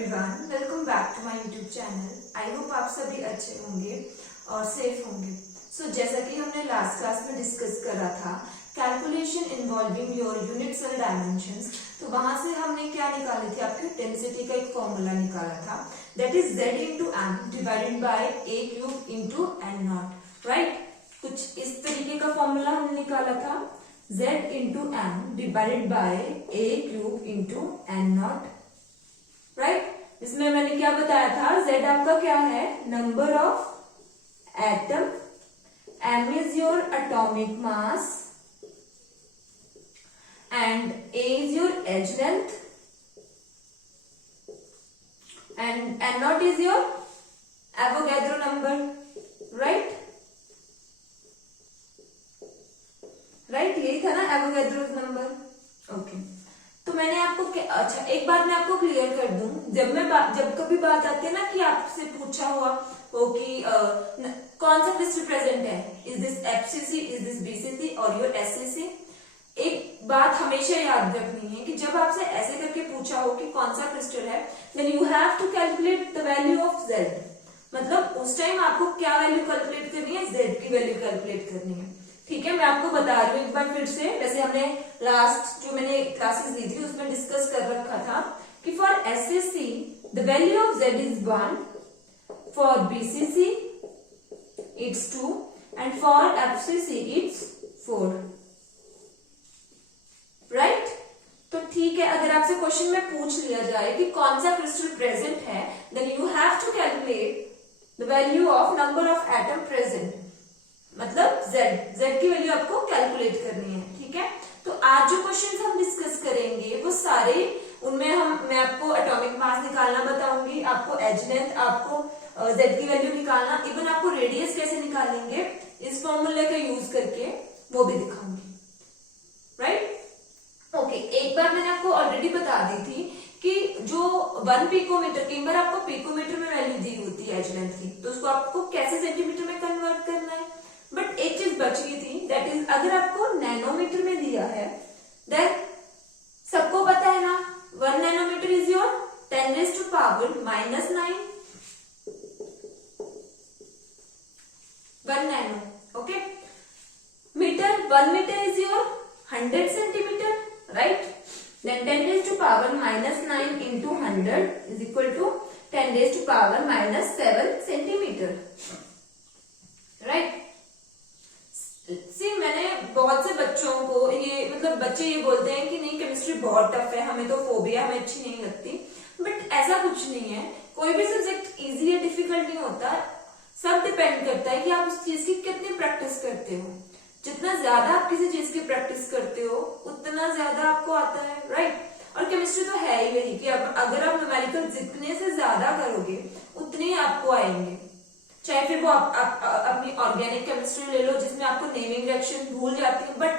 Everyone, welcome back to my YouTube channel. I hope आप सभी अच्छे होंगे और सेफ होंगे। सो जैसा कि हमने लास्ट क्लास में डिस्कस करा था calculation involving your unit cell dimensions, तो वहां से हमने क्या निकाली थी, आपकी डेंसिटी का एक फॉर्मूला निकाला था, that is z into M divided by a cube into N naught. Right, कुछ इस तरीके का फॉर्मूला हमने निकाला था, z into M divided by a cube into N naught. Right, इसमें मैंने क्या बताया था, z आपका क्या है, number of atom, m is your atomic mass and a is your edge length and n naught is your Avogadro number. right, यही था ना Avogadro नंबर। ओके, तो मैंने आपको अच्छा एक बात मैं आपको क्लियर कर दूं, जब कभी बात आती है ना कि आपसे पूछा हुआ हो कि कौन सा क्रिस्टल प्रेजेंट है, is this FCC, is this BCC और योर एससीसी, एक बात हमेशा याद रखनी है कि जब आपसे ऐसे करके पूछा हो कि कौन सा क्रिस्टल है, then you have to calculate the value of z। मतलब उस टाइम आपको क्या वैल्यू कैलकुलेट करनी है, z की वैल्यू कैलकुलेट करनी है। ठीक है, मैं आपको बता रही हूँ एक बार फिर से, वैसे हमने लास्ट जो मैंने क्लासेस ली थी उसमें डिस्कस कर रखा था कि for SSC the value of z is 1, for BCC it's 2 and for FCC it's 4। Right, तो ठीक है, अगर आपसे क्वेश्चन में पूछ लिया जाए कि कौन सा क्रिस्टल प्रेजेंट है, then you have to calculate the value of number of atom present, मतलब z की वैल्यू आपको कैलकुलेट करनी है। ठीक है, तो आज जो क्वेश्चन हम डिस्कस करेंगे वो सारे, उनमें मैं आपको एटॉमिक मास निकालना बताऊंगी, आपको एज लेंथ, आपको z की वैल्यू निकालना, इवन आपको रेडियस कैसे निकालेंगे इस फॉर्मूले का यूज करके वो भी दिखाऊंगी। राइट, ओके, एक बार मैंने आपको ऑलरेडी बता दी थी कि जो 1 पिकोमीटर, कई बार आपको पिकोमीटर में वैल्यू दी होती है एज लेंथ की, तो उसको आपको कैसे सेंटीमीटर में कन्वर्ट करना है। बट एक चीज बच गई थी, दैट इज अगर आपको नैनोमीटर में दिया है, देन सबको पता है ना 1 nanometre is your 10⁻⁻⁹ 1 nano. Okay, metre, 1 metre is your 100 centimetre. right, then 10⁻⁹ into 100 is equal to 10⁻⁻7 centimeter. right, see, मैंने बहुत से बच्चों को ये, मतलब बच्चे ये बोलते हैं कि नहीं केमिस्ट्री बहुत टफ है, हमें तो फोबिया, हमें अच्छी नहीं लगती, बट ऐसा कुछ नहीं है, कोई भी सब्जेक्ट इजी या डिफिकल्ट नहीं होता, सब डिपेंड करता है कि आप उस चीज की कितनी प्रैक्टिस करते हो। जितना ज्यादा आप किसी चीज की प्रैक्टिस करते हो उतना ज्यादा आपको आता है। राइट, और केमिस्ट्री तो है ही वही कि अब अगर आप न्यूमेरिकल जितने से ज्यादा करोगे उतने ही आपको आएंगे, चाहे फिर वो आप अपनी ऑर्गेनिक केमिस्ट्री ले लो जिसमें आपको नेमिंग रिएक्शन भूल जाती है, बट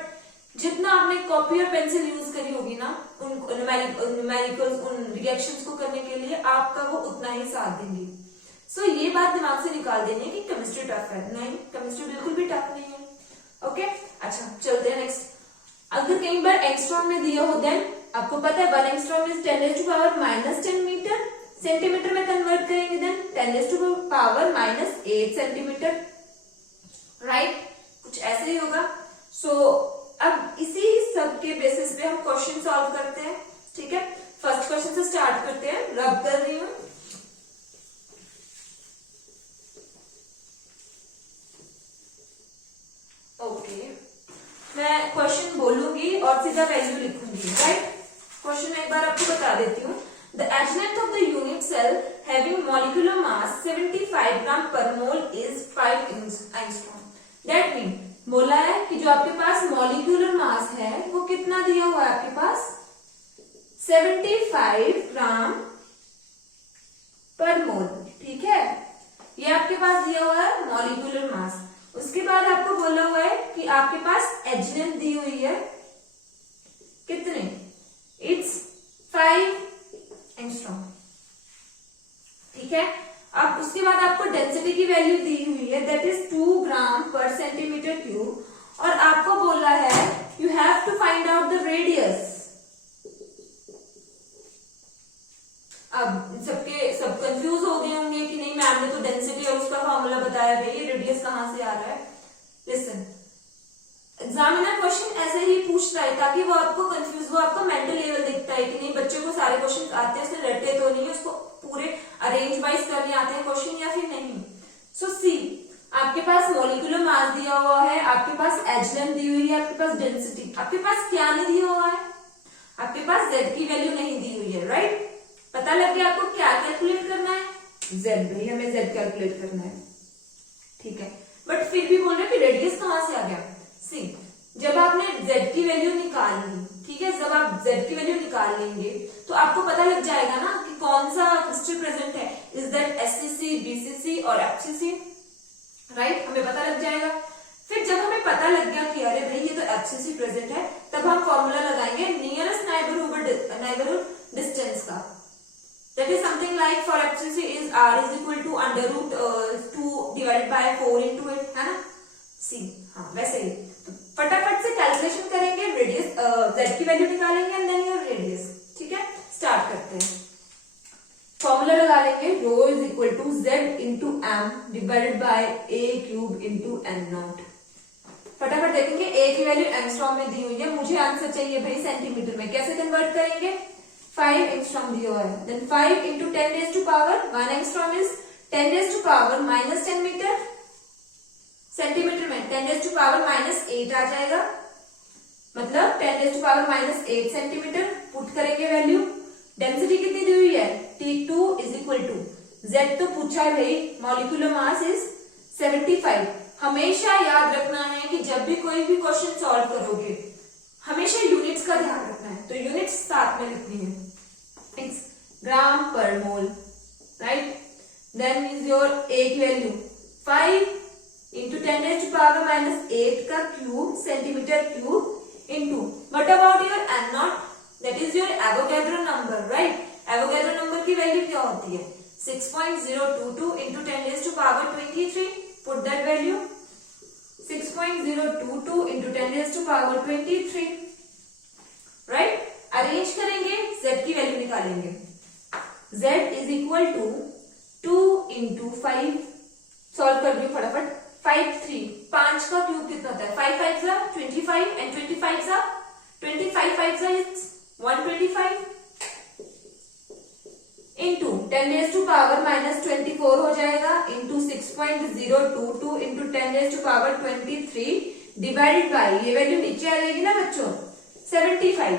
जितना आपने कॉपी और पेंसिल यूज करी होगी ना उन न्यूमेरिकल्स, उन रिएक्शंस को करने के लिए, आपका वो उतना ही साथ देंगे। सो ये बात दिमाग से निकाल देनी है कि केमिस्ट्री टफ है, नहीं, केमिस्ट्री बिल्कुल भी टफ नहीं है। ओके, अच्छा चलते हैं नेक्स्ट। अगर कई बार एंगस्ट्रॉम में दिया हो, देन आपको पता है 1 एंगस्ट्रॉम इज 10⁻⁻10 मीटर, सेंटीमीटर में कन्वर्ट करेंगे देन 10⁻⁻8 सेंटीमीटर। राइट, कुछ ऐसे ही होगा। सो अब इसी सब के बेसिस पे हम क्वेश्चन सॉल्व करते हैं। ठीक है, फर्स्ट क्वेश्चन से स्टार्ट करते हैं, रब कर रही हूं। ओके, मैं क्वेश्चन बोलूंगी और सीधा वैल्यू लिखूंगी। राइट, क्वेश्चन एक बार आपको बता देती हूँ। The edge length of the unit cell having molecular mass 75 gram per mole is 5 angstrom. That mean बोला है कि जो आपके पास मॉलिक्यूलर मास है वो कितना दिया हुआ है आपके पास, 75 ग्राम पर मोल। ठीक है, ये आपके पास दिया हुआ है मॉलिक्यूलर मास। उसके बाद आपको बोला हुआ है कि आपके पास एज लेंथ दी हुई है कितने, इट्स 5 एंगस्ट्रॉम। ठीक है, अब उसके बाद आपको डेंसिटी की वैल्यू दी हुई है, दैट इज 2 ग्राम पर सेंटीमीटर क्यूब, और आपको बोला है you have to find out the radius. अब बताया भाई ये रेडियस कहाँ से आ रहा है। लिसन, एग्जामिनर क्वेश्चन ऐसे ही पूछता है ताकि वो आपको कंफ्यूज, वो आपको मेंटल लेवल दिखता है कि नहीं बच्चे को सारे क्वेश्चन आते हैं, उसने रटे तो नहीं, उसको पूरे अरेंज वाइज करने आते हैं क्वेश्चन या फिर नहीं। सो सी, आपके पास मॉलिक्यूलर मास दिया हुआ है, आपके पास एच लेंथ दी हुई है, आपके पास डेंसिटी, आपके पास क्या नहीं दिया हुआ है, आपके पास जेड की वैल्यू नहीं दी हुई है, राइट। पता लग गया आपको क्या कैलकुलेट करना है, जेड, भाई हमें जेड कैलकुलेट करना है, ठीक है। बट फिर भी बोल रहे कि रेडियस कहां से आ गया। सी, जब आपने z की वैल्यू निकाल ली, ठीक है, जब आप z की वैल्यू निकाल लेंगे तो आपको पता लग जाएगा ना कि कौन सा क्रिस्टल प्रेजेंट है, इज दैट एससीसी, बीसीसी और एफसीसी, राइट, हमें पता लग जाएगा। फिर जब हमें पता लग गया कि अरे भाई ये तो एफसीसी प्रेजेंट है, तब हम फॉर्मूला लगाएंगे नियरेस्ट नेबरहुड डिस्टेंस का। That is something like for FCC is r is equal to under root 2 divided by 4 into 8, है ना। सी, हाँ वैसे ही तो फटाफट से कैलकुलेशन करेंगे, रेडियस z की वैल्यू निकालेंगे एंड देन योर रेडियस, ठीक है। स्टार्ट करते हैं, फॉर्मूला लगा लेंगे, rho is equal to z into M divided by a cube into N naught. फटाफट देखेंगे a की वैल्यू एंगस्ट्रॉम में दी हुई है, मुझे आंसर चाहिए भाई सेंटीमीटर में, कैसे कन्वर्ट करेंगे, 5 एंगस्ट्रॉम दिया हुआ है, then 5 into 10 raised to power 1 angstrom is 10 raised to power minus 10 metre, centimetre में 10 raised to power minus 8 आ जाएगा, मतलब 10 raised to power minus 8 centimetre. Put करेंगे वैल्यू, डेंसिटी कितनी दी हुई है, T2 is equal to, Z तो पूछा है भाई, मॉलिक्यूलर मास इज 75। हमेशा याद रखना है कि जब भी कोई भी क्वेश्चन सॉल्व करोगे हमेशा यूनिट्स का ध्यान रखना है, तो यूनिट्स साथ में लिखनी है, it's gram per mole, right. Then is your A की value 5 into 10 raised to power minus 8 का cube, centimetre cube, into what about your N naught, that is your Avogadro number, right. Avogadro number की value क्या होती है, 6.022 into 10 raised to power 23, put that value 6.022 into 10 raised to power 23, right. Arrange करेंगे, z की value निकालेंगे, z is equal to 2 into 5, solve कर दियो फटाफट, 5 3, 5 का क्यूब कितना होता है, 5 5 जा 25 and 25 जा 25 5 जा it's 125 into 10 raised to power minus 24 हो जाएगा, into 6.022 into 10 raised to power 23 divided by, ये वैल्यू नीचे आ जाएगी ना बच्चों, 75।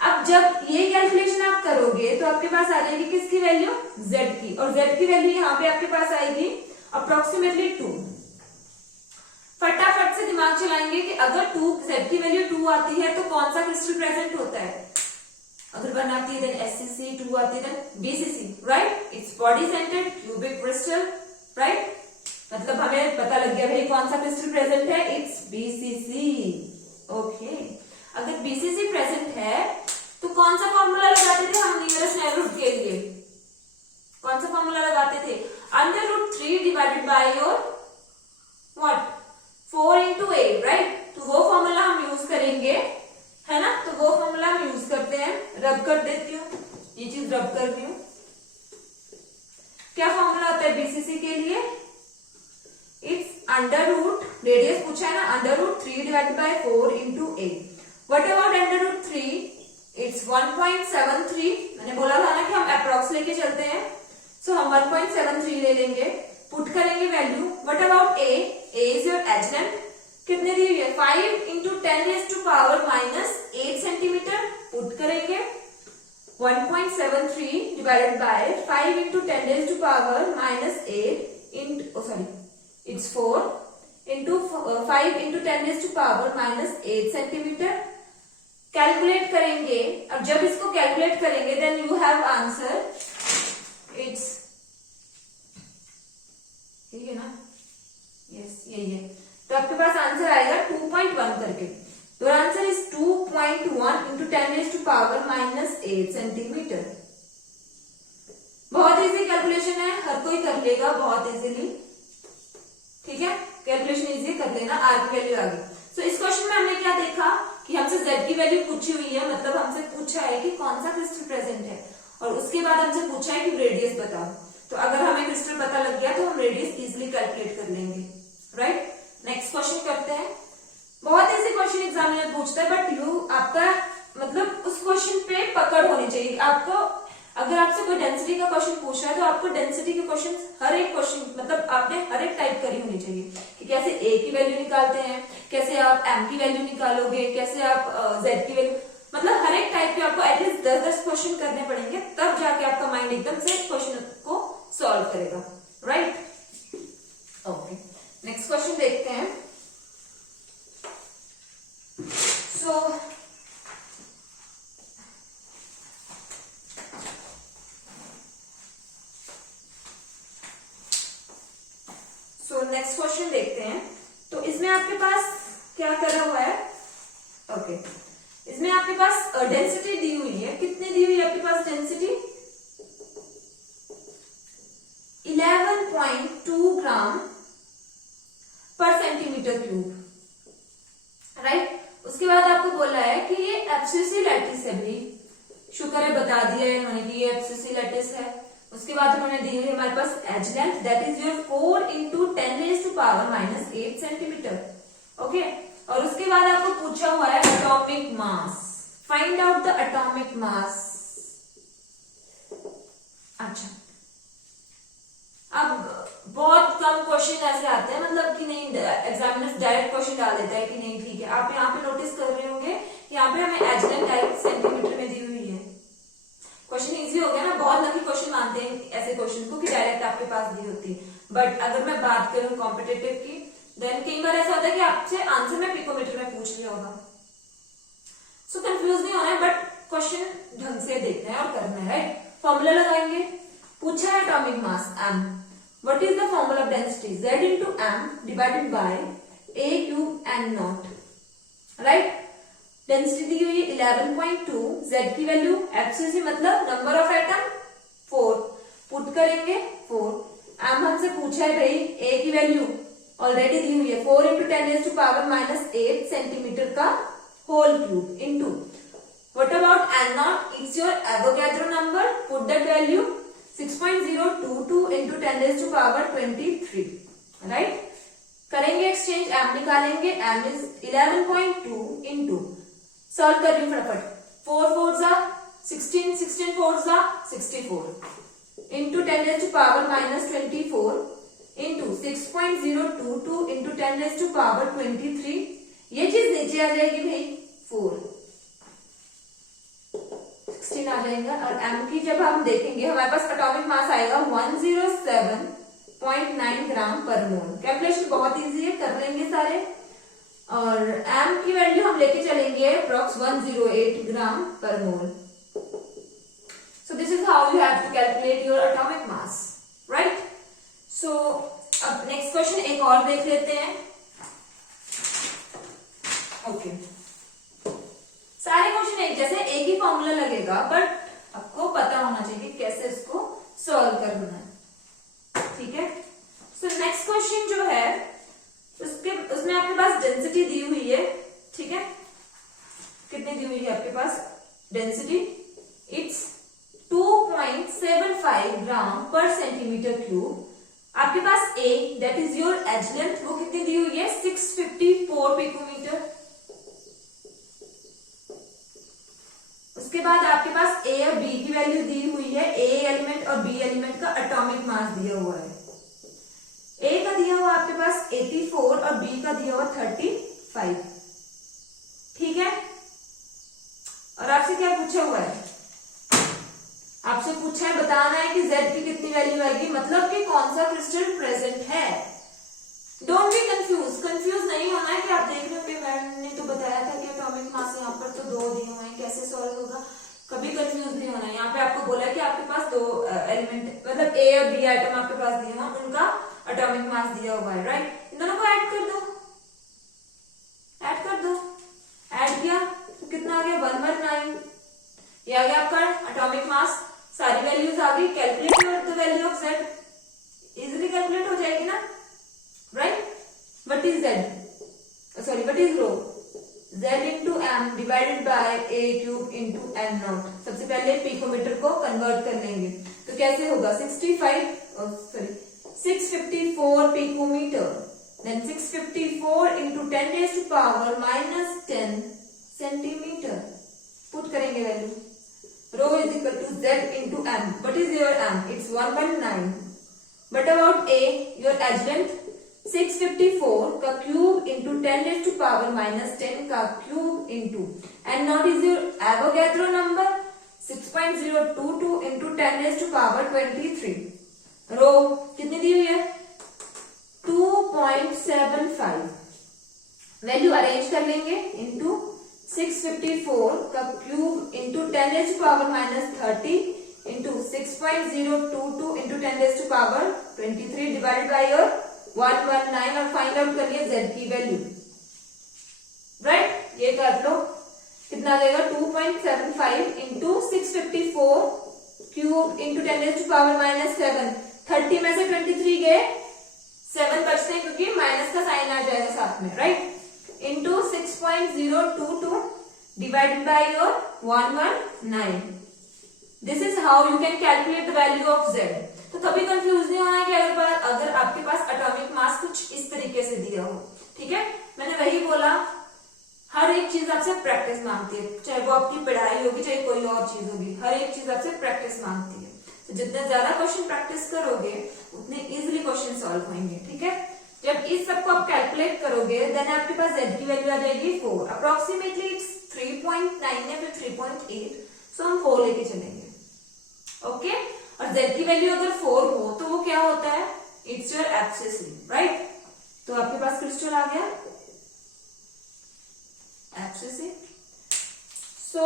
अब जब ये कैलकुलेशन आप करोगे तो आपके पास आ जाएगी किसकी वैल्यू, z की, और z की वैल्यू यहाँ पे आपके पास आएगी अप्रोक्सीमेटली 2। फटाफट से दिमाग चलाएंगे कि अगर 2 z की वैल्यू 2 आती है तो कौन सा क्रिस्टल प्रेजेंट होता है, अगर 1 आती है देन SCC, 2 आती है देन BCC, right. It's body centred cubic crystal, right. मतलब हमें पता लग गया भाई कौन सा क्रिस्टल प्रेजेंट है, इट्स BCC, ओके। अगर BCC प्रेजेंट है तो कौन सा फॉर्मूला लगाते थे हम नियरेस्ट नेबरहुड के लिए, कौन सा फॉर्मूला लगाते थे, under root 3 divided by your what 4 into 8, right. तो वो फॉर्मूला हम यूज करेंगे, है ना, तो वो फॉर्मूला हम यूज करते हैं। रब कर देती हूँ, ये चीज रब कर दी हूँ। क्या फॉर्मूला होता है बीसीसी के लिए, इट्स अंडर रूट, रेडियस पूछा है ना, under root 3 divided by 4 into 8। What about under root 3, it's 1.73। मैंने बोला था ना कि हम अप्रॉक्स लेके चलते हैं, सो हम 1.73 ले लेंगे, पुट करेंगे value. What about A is your edge length, कितने दी हुई है, 5 into 10 raised to power minus 8 centimetre, put करेंगे 1.73 divided by 5 into 10 raised to power minus 8 into it's 4 into 5 into 10 raised to power minus 8 centimetre. Calculate करेंगे, अब जब इसको calculate करेंगे then you have answer, it's, ठीक है ना, यस यही है, तो आपके पास आंसर आएगा 2.1 करके। तो answer is 2.1 into 10 raised to power minus 8 centimetre. बहुत इजी कैलकुलेशन है, हर कोई कर लेगा बहुत इजीली, ठीक है, कैलकुलेशन इजी कर लेना, आर की वैल्यू आ गई। सो इस क्वेश्चन में हमने क्या देखा कि हमसे z की वैल्यू पूछी हुई है, मतलब हमसे पूछा है कि कौन सा क्रिस्टल प्रेजेंट है, और उसके बाद हमसे पूछा है कि रेडियस बताओ। तो अगर हमें क्रिस्टल पता लग गया तो हम रेडियस इजिली कैलकुलेट कर लेंगे, राइट। नेक्स्ट क्वेश्चन करते हैं। बहुत इजी क्वेश्चन एग्जामिनर पूछता है, बट यू आपका मतलब उस क्वेश्चन पे पकड़ होनी चाहिए आपको। अगर आपसे कोई डेंसिटी का क्वेश्चन पूछ रहा है तो आपको डेंसिटी के क्वेश्चन हर एक क्वेश्चन मतलब आपने हर एक टाइप करी होनी चाहिए कि कैसे ए की वैल्यू निकालते हैं, कैसे आप एम की वैल्यू निकालोगे, कैसे आप जेड की वैल्यू, मतलब हर एक टाइप के आपको एटलीस्ट 10-10 क्वेश्चन करने पड़ेंगे, तब जाके आपका माइंड एकदम से क्वेश्चन को सॉल्व करेगा, राइट। ओके, नेक्स्ट क्वेश्चन देखते हैं। सो नेक्स्ट क्वेश्चन देखते हैं। तो इसमें आपके पास क्या करा हुआ है? ओके, इसमें आपके पास डेंसिटी दी हुई है। कितनी दी हुई है आपके पास डेंसिटी? 11.2 ग्राम पर सेंटीमीटर क्यूब, राइट। उसके बाद आपको बोला है कि ये एफसीसी लैटिस है भाई, शुक्र है बता दिया है इन्होंने कि ये एफसीसी लैटिस है। उसके बाद उन्होंने दी हुई हमारे पास edge length, that is your 4 into 10⁻⁻8 centimetre, okay. और उसके बाद आपको पूछा हुआ है atomic mass, find out the atomic mass. अच्छा, अब बहुत कम क्वेश्चन ऐसे आते हैं, मतलब कि नहीं एग्जामिनर डायरेक्ट क्वेश्चन डाल देता है कि नहीं ठीक है। आप यहाँ पे नोटिस कर रहे होंगे, यहाँ पे हमें एज लेंथ डायरेक्ट सेंटीमीटर में दी हुई है। क्वेश्चन इजी हो गया ना, बहुत लकी क्वेश्चन मानते हैं ऐसे क्वेश्चन को कि डायरेक्ट आपके पास दी होती है। बट अगर मैं बात करूं कॉम्पिटेटिव की, देन कई बार ऐसा होता है कि आपसे आंसर में पिकोमीटर में पूछ लिया होगा। सो कंफ्यूज नहीं होना है, बट क्वेश्चन ढंग से देखना है और करना है, राइट। फॉर्मूला लगाएंगे। पूछा है atomic mass m, what is the formula of density? z into m divided by a cube n naught, right. Density दी हुई है 11.2, z की वैल्यू एफसीसी मतलब नंबर ऑफ एटम 4, पुट करेंगे 4। m हमसे पूछा है भाई a की वैल्यू ऑलरेडी दी हुई है 4 into 10⁻⁻8 सेंटीमीटर का whole cube into what about n naught, it's your Avogadro number, put that value 6.022 into 10⁻23, right. करेंगे एक्सचेंज, m निकालेंगे, m इज 11.2 इंटू, सॉल्व कर रही हूँ फटाफट, 4 4 जा 16, 16 4 जा 64 इंटू 10⁻⁻24 इंटू 6.022 इंटू 10⁻23, ये चीज नीचे आ जाएगी भाई 4, 16 आ जाएगा। और m की जब हम देखेंगे हमारे पास एटॉमिक मास आएगा 107.9 ग्राम पर मोल। कैलकुलेशन बहुत इजी है, कर लेंगे सारे। और m की वैल्यू हम लेके चलेंगे approx 108 gram per mole. So this is how you have to calculate your atomic mass, right. So अब नेक्स्ट क्वेश्चन एक और देख लेते हैं। ओके, सारे क्वेश्चन एक जैसे, एक ही फॉर्मूला लगेगा, बट आपको पता होना चाहिए कैसे इसको सॉल्व करना है, ठीक है। सो नेक्स्ट क्वेश्चन जो है उसमें आपके पास डेंसिटी दी हुई है, ठीक है। कितनी दी हुई है आपके पास डेंसिटी? इट्स 2.75 ग्राम पर सेंटीमीटर क्यूब। आपके पास A that is your edge length, वो कितनी दी हुई है? 654 पिकोमीटर। उसके बाद आपके पास A और B की वैल्यू दी हुई है, A एलिमेंट और B एलिमेंट का एटॉमिक मास दिया हुआ है। A का दिया हुआ आपके पास 84 और B का दिया हुआ 35, ठीक है। और आपसे क्या पूछा हुआ है? आपसे पूछा है बताना है कि Z की कितनी वैल्यू आएगी, मतलब कि कौन सा क्रिस्टल प्रेजेंट है। डोंट बी कंफ्यूज, कंफ्यूज नहीं होना है कि आप देख रहे हो कि मैंने तो बताया था कि एटॉमिक मास यहाँ पर तो 2 दिए हुए हैं, कैसे सॉल्व होगा। कभी कंफ्यूज नहीं होना। यहाँ पे आपको बोला है कि आपके पास 2 एलिमेंट मतलब A और B आइटम आपके पास दिए हैं, उनका एटॉमिक मास दिया हुआ है, राइट। इन दोनों को ऐड कर दो, ऐड कर दो। ऐड किया तो कितना आ गया? 119। ये आ गया आपका एटॉमिक मास। सारी वैल्यूज आ गई। Calculate your the value of Z, easily calculate हो जाएगी ना, right. What is Z? Sorry, what is rho? Z into m divided by a cube into n naught. सबसे पहले पिकोमीटर को कन्वर्ट कर लेंगे। तो कैसे होगा 654 picometre, then 654 into 10 raised to power minus 10 centimetre. Put करेंगे value, rho is equal to z into m। What is your m? It's 119। But about a, your edge length 654 का cube into 10 raised to power minus 10 का cube into and naught is your Avogadro number 6.022 into 10 raised to power 23। Rho कितनी दी हुई है? 2.75। Value arrange कर लेंगे into 654 का cube into 10 raised to power minus 30 into 6.022 into 10 raised to power 23 divided by your 119 और find out करिए z की वैल्यू। राइट, ये कर लो, कितना देगा 2.75 into 654 cube into 10 raised to power minus 7। 30 में से 23 गए, 7 बचते हैं क्योंकि माइनस का साइन आ जाएगा साथ में, right, into 6.022 divided by your 119। This is how you can calculate the value of z। तो कभी कंफ्यूज नहीं होना है कि अगर आपके पास एटॉमिक मास कुछ इस तरीके से दिया हो, ठीक है। मैंने वही बोला, हर एक चीज आपसे प्रैक्टिस मांगती है, चाहे वो आपकी पढ़ाई होगी चाहे कोई और चीज होगी, हर एक चीज आपसे प्रैक्टिस मांगती है। तो जितने ज्यादा क्वेश्चन प्रैक्टिस करोगे उतने इजीली क्वेश्चन सॉल्व होंगे, ठीक है। जब इस सबको आप कैलकुलेट करोगे देन आपके पास z की वैल्यू आ जाएगी 4। अप्रोक्सीमेटली इट्स 3.9 या फिर 3.8, सो हम 4 लेके चलेंगे, ओके। और z की वैल्यू अगर 4 हो तो वो क्या होता है? It's your abscess, right. तो आपके पास क्रिस्टल आ गया एब्सिस। सो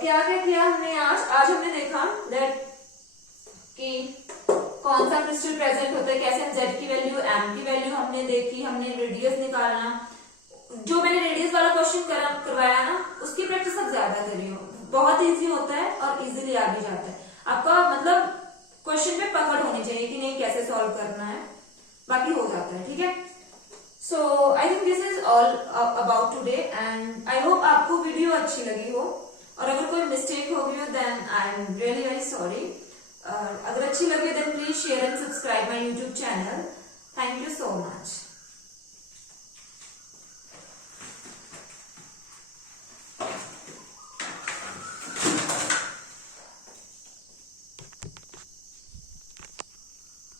क्या क्या किया हमने आज हमने देखा दैट कि कौन सा क्रिस्टल प्रेजेंट होता है, कैसे हम z की वैल्यू m की वैल्यू हमने देखी, हमने रेडियस निकालना। जो मैंने रेडियस वाला क्वेश्चन करवाया ना उसकी प्रैक्टिस अब ज्यादा करिए, बहुत इजी होता है और इजीली आ भी जाता है। आपका मतलब क्वेश्चन पे पकड़ होनी चाहिए कि नहीं कैसे सॉल्व करना है, बाकी हो जाता है, ठीक है। So I think this is all about today and I hope आपको वीडियो अच्छी लगी हो, और अगर कोई मिस्टेक हो गई हो then I am really very sorry. अगर अच्छी लगी then please share and subscribe my YouTube channel. Thank you.